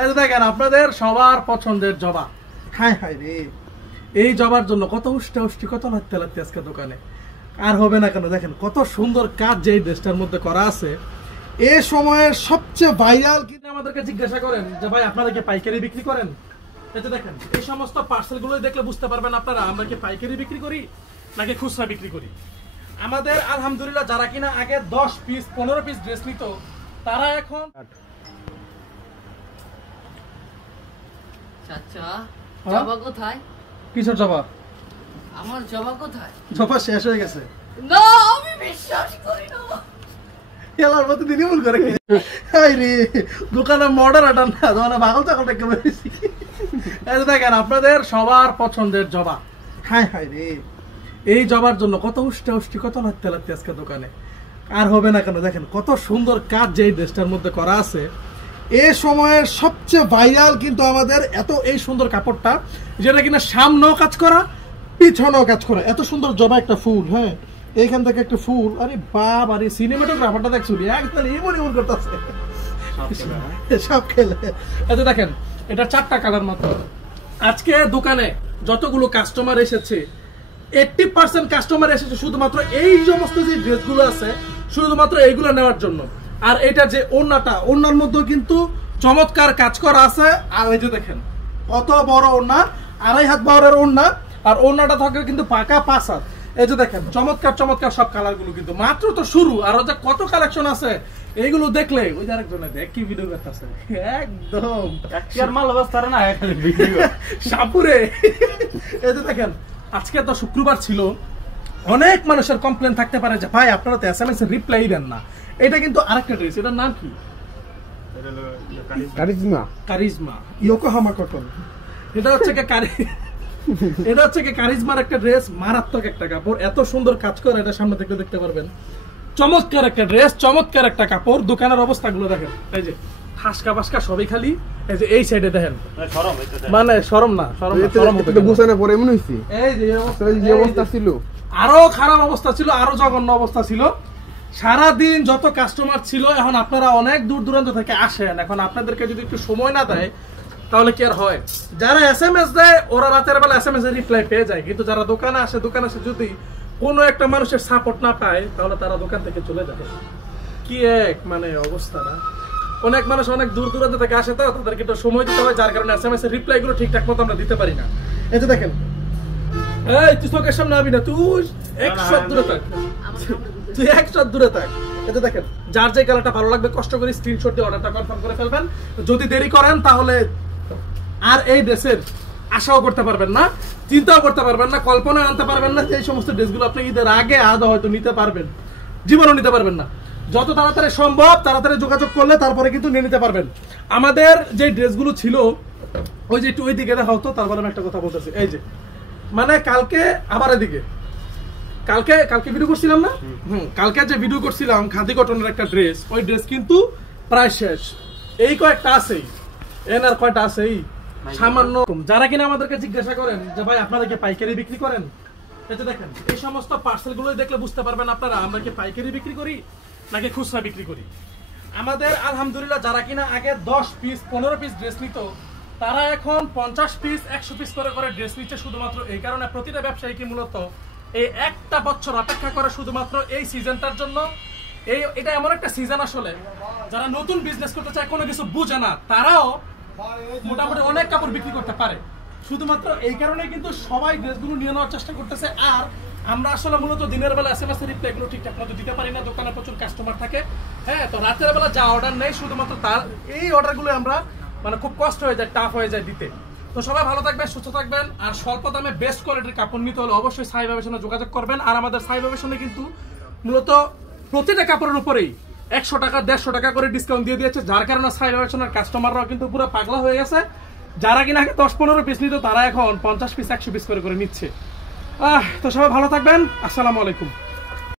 এই দেখেন আপনাদের সবার পছন্দের জবা। হায় হায় রে, এই জবার জন্য কত উষ্টি কত লাগতে লাগতে আজকে দোকানে আর হবে না কেন। দেখেন কত সুন্দর কাজ যে ড্রেসটার মধ্যে করা আছে। এই সময়ের সবচেয়ে ভাইরাল কিন্তু আমাদেরকে জিজ্ঞাসা করেন যে ভাই আপনারা কি পাইকারি বিক্রি করেন? এই যে দেখেন এই সমস্ত পার্সেল গুলো দেখলে বুঝতে পারবেন আপনারা আমরা কি পাইকারি বিক্রি করি নাকি খুচরা বিক্রি করি। আমাদের আলহামদুলিল্লাহ যারা কিনা আগে 10 পিস 15 পিস ড্রেস নিত তারা এখন চাচা জবা কোথায়? কিসের জবা? আমার জবা কোথায়? জবা শেষ হয়ে গেছে। না আমি বিশ্বাস করি না। এলার মতো দিনই ভুল করে এই রে দোকানে মর্ডার আটান না দোকানে পাগল চাকল দেখতে পেয়েছি। এই দেখেন আপনাদের সবার পছন্দের জবা। হায় হায় রে, এই জবার জন্য কত উষ্টি কত লাগতে লাগতে আজকে দোকানে আর হবে না কেন। দেখেন কত সুন্দর কাজ যে ড্রেসটার মধ্যে করা আছে। এই সময়ের সবচেয়ে ভাইরাল কিন্তু আমাদের এত এই সুন্দর কাপড়টা যেটা কিনা সামনেও কাজ করা পিছনেও কাজ করা। এত সুন্দর জবা একটা ফুল, হ্যাঁ এইখান থেকে একটা ফুল। আরে বাপ, আরে সিনেমাটোগ্রাফারটা দেখছো একদম এমন এমন করতেছে সব খেলে। এতে দেখেন এটা 4টা কালার মাত্র। আজকে দোকানে যতগুলো কাস্টমার এসেছে 80% কাস্টমার এসেছে শুধুমাত্র এই সমস্ত যে ড্রেসগুলো আছে শুধুমাত্র এইগুলো নেওয়ার জন্য। আর এটা যে ওড়নাটা, ওড়নার মধ্যে কিন্তু চমৎকার কাজ করা আছে। আর এই যে দেখেন কত বড় ওড়না, 2.5 হাত বহরের ওড়না। আর ওড়নাটা থাকে কিন্তু পাকা 5 হাত। এই যে দেখেন চমৎকার চমৎকার সব কালার গুলো কিন্তু মাত্র তো শুরু। আর যে কত কালেকশন আছে এইগুলো দেখলে ওই যে আরেকজনে দেখ কি ভিডিও করতেছে একদম মাল অবস্থা না ভিডিও সাপুরে। এই যে দেখেন আজকে তো শুক্রবার ছিল, অনেক মানুষের কমপ্লেন থাকতে পারে যে ভাই আপনারা তো এসএমএস এর রিপ্লাই দেন না। এটা কিন্তু আরেকটা ড্রেস, এটার নাম কি? Charisma Yokohama cotton. এটা হচ্ছে কি কারিজমার একটা ড্রেস, মারাত্মক একটা কাপড়, এত সুন্দর কাজ করে এটা সামনে থেকে দেখতে পারবেন। চমৎকার একটা ড্রেস, চমৎকার একটা কাপড়। দোকানের অবস্থাগুলো দেখেন, এই যে ঠাসকা বাসকা সবই খালি। এই যে এই সাইডে দেখেন মানে শরম না পরে এমন হইছে। এই যে অবস্থা ছিল, আরো খারাপ অবস্থা ছিল, আরো জঘন্য অবস্থা ছিল। সারাদিন যত কাস্টমার ছিল, এখন আপনারা অনেক দূর দূরান্ত থেকে আসেন, এখন আপনাদেরকে যদি একটু সময় না দেয় তাহলে কি আর হয়? যারা এসএমএস দেয় ওরা রাতের বেলা এসএমএস এর রিপ্লাই পেয়ে যায়, কিন্তু যারা দোকানে আসে যদি কোনো একটা মানুষের সাপোর্ট না পায় তাহলে তারা দোকান থেকে চলে যায়। কি এক মানে অবস্থা না? অনেক মানুষ অনেক দূর দূরান্ত থেকে আসে তো তাদেরকে একটু সময় দিতে হয়, যার কারণে এসএমএস এর রিপ্লাই গুলো ঠিকঠাক মতো আমরা দিতে পারি না। এই যে দেখেন, এই তুই চোখের সামনে আবি না, তুই 100 দূরে থাক, তুই 100 দূরে থাক। এই যে দেখেন যার যে কালারটা ভালো লাগবে কষ্ট করে স্ক্রিনশট দিয়ে অর্ডারটা কনফার্ম করে ফেলবেন। যদি দেরি করেন তাহলে আর এই ড্রেসের আশাও করতে পারবেন না, চিন্তাও করতে পারবেন না, কল্পনাও আনতে পারবেন না যে এই সমস্ত ড্রেসগুলো আপনি ঈদের আগে আদৌ হয়তো নিতে পারবেন, জীবনও নিতে পারবেন না। যত তাড়াতাড়ি সম্ভব তাড়াতাড়ি যোগাযোগ করলে তারপরে কিন্তু নিয়ে নিতে পারবেন। আমাদের যে ড্রেসগুলো ছিল ওই যে একটু ওই দিকে দেখা হতো, তারপরে আমি একটা কথা বলতেছি। এই যে মানে কালকে আবার এদিকে কালকে ভিডিও করছিলাম না, কালকে যে ভিডিও করছিলাম খাদি কটনের একটা ড্রেস, ওই ড্রেস কিন্তু প্রায় শেষ। এই কয়েকটা আছেই, এনার কয়টা আছেই সামান্য। যারা কিনা আমাদেরকে জিজ্ঞাসা করেন যে ভাই আপনারা কি পাইকারি বিক্রি করেন, এটা দেখেন এই সমস্ত পার্সেল গুলো দেখলে বুঝতে পারবেন আপনারা আমরা কি পাইকারি বিক্রি করি নাকি খুচরা বিক্রি করি। আমাদের আলহামদুলিল্লাহ যারা কিনা আগে 10 পিস 15 পিস ড্রেস নিত তারা এখন 50 পিস 100 পিস করে ড্রেস নিচ্ছে। শুধুমাত্র এই কারণে প্রতিটা ব্যবসায়ী কি মূলত এই একটা বছর অপেক্ষা করে শুধুমাত্র এই সিজনটার জন্য। এটা এমন একটা সিজন আসলে যারা নতুন বিজনেস করতে চায়, কোনো কিছু বুঝে না, তারাও মোটামুটি অনেক কাপড় বিক্রি করতে পারে। শুধুমাত্র এই কারণে কিন্তু সবাই ড্রেসগুলো নিয়ে নেওয়ার চেষ্টা করতেছে। আর আমরা আসলে মূলত দিনের বেলা এসএমএস এর রিপ্লাই গুলো ঠিকঠাক মতো দিতে পারি না, দোকানে প্রচুর কাস্টমার থাকে। হ্যাঁ, তো রাতের বেলা যা অর্ডার নেই শুধুমাত্র তার এই অর্ডারগুলো আমরা মানে খুব কষ্ট হয়ে যায়, টাফ হয়ে যায় দিতে। তো সবাই ভালো থাকবেন, সুস্থ থাকবেন। আর স্বল্প দামে বেস্ট কোয়ালিটির কাপড় নিতে হলে অবশ্যই সাই ভাইয়ের সঙ্গে যোগাযোগ করবেন। আর আমাদের সাই ভাইয়ের সঙ্গে কিন্তু মূলত প্রতিটা কাপড়ের উপরেই 100 টাকা 150 টাকা করে ডিসকাউন্ট দিয়ে দিয়েছে, যার কারণে সাই ভাইয়ের সঙ্গে কাস্টমাররাও কিন্তু পুরো পাগলা হয়ে গেছে। যারা কিনা আগে 10-15 পিস নিত তারা এখন 50 পিস 100 পিস করে নিচ্ছে। তো সবাই ভালো থাকবেন, আসসালামু আলাইকুম।